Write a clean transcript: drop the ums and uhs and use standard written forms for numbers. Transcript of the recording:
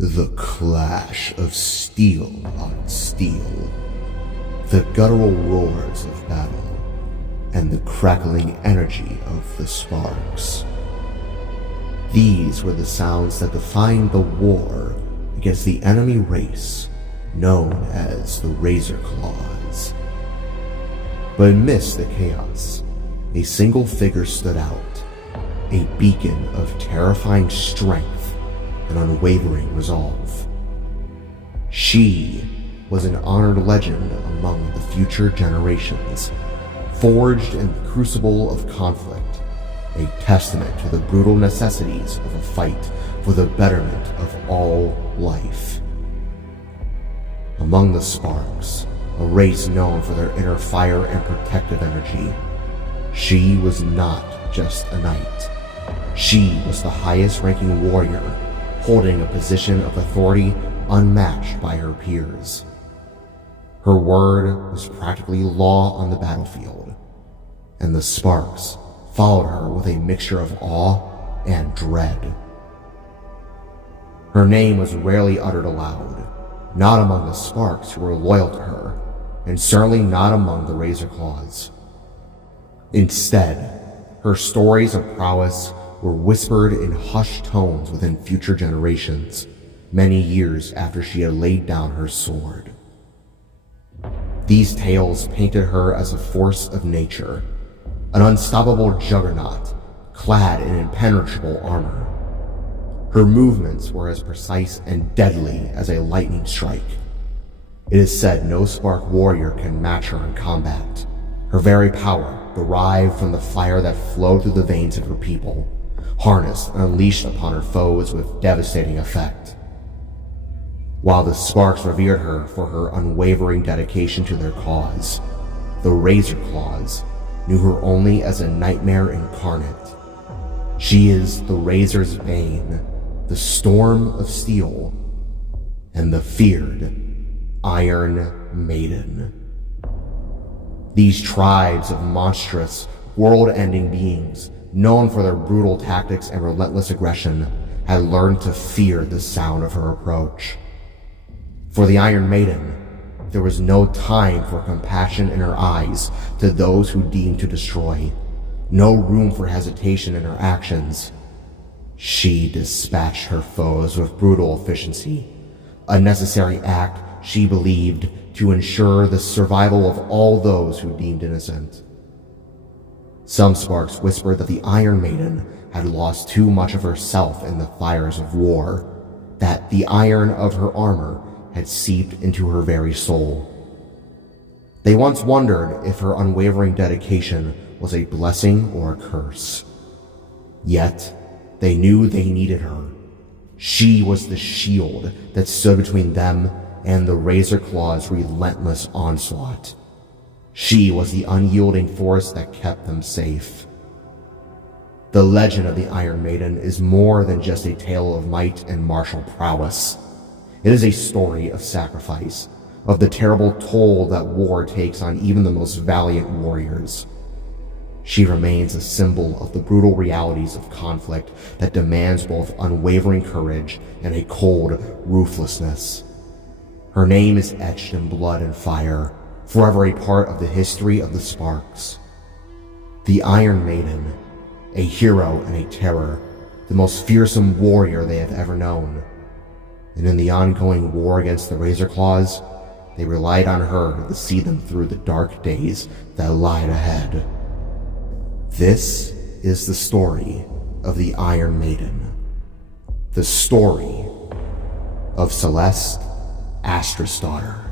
The clash of steel on steel, the guttural roars of battle, and the crackling energy of the sparks. These were the sounds that defined the war against the enemy race known as the Razor Claws. But amidst the chaos, a single figure stood out, a beacon of terrifying strength and unwavering resolve. She was an honored legend among the future generations, forged in the crucible of conflict, a testament to the brutal necessities of a fight for the betterment of all life. Among the Sparks, a race known for their inner fire and protective energy, she was not just a knight. She was the highest-ranking warrior, holding a position of authority unmatched by her peers. Her word was practically law on the battlefield, and the Sparks followed her with a mixture of awe and dread. Her name was rarely uttered aloud, not among the Sparks who were loyal to her, and certainly not among the Razor Claws. Instead, her stories of prowess were whispered in hushed tones within future generations, many years after she had laid down her sword. These tales painted her as a force of nature, an unstoppable juggernaut, clad in impenetrable armor. Her movements were as precise and deadly as a lightning strike. It is said no Spark warrior can match her in combat. Her very power derived from the fire that flowed through the veins of her people, harnessed and unleashed upon her foes with devastating effect. While the Sparks revered her for her unwavering dedication to their cause, the Razor Claws knew her only as a nightmare incarnate. She is the Razor's bane, the storm of steel, and the feared Iron Maiden. These tribes of monstrous, world-ending beings, known for their brutal tactics and relentless aggression, had learned to fear the sound of her approach. For the Iron Maiden, there was no time for compassion in her eyes to those who deemed to destroy, no room for hesitation in her actions. She dispatched her foes with brutal efficiency, a necessary act she believed to ensure the survival of all those who deemed innocent. Some Sparks whispered that the Iron Maiden had lost too much of herself in the fires of war, that the iron of her armor had seeped into her very soul. They once wondered if her unwavering dedication was a blessing or a curse. Yet, they knew they needed her. She was the shield that stood between them and the Razor Claw's relentless onslaught. She was the unyielding force that kept them safe. The legend of the Iron Maiden is more than just a tale of might and martial prowess. It is a story of sacrifice, of the terrible toll that war takes on even the most valiant warriors. She remains a symbol of the brutal realities of conflict that demands both unwavering courage and a cold ruthlessness. Her name is etched in blood and fire, forever a part of the history of the Sparks. The Iron Maiden, a hero and a terror, the most fearsome warrior they have ever known. And in the ongoing war against the Razor Claws, they relied on her to see them through the dark days that lied ahead. This is the story of the Iron Maiden. The story of Celeste Astra's daughter.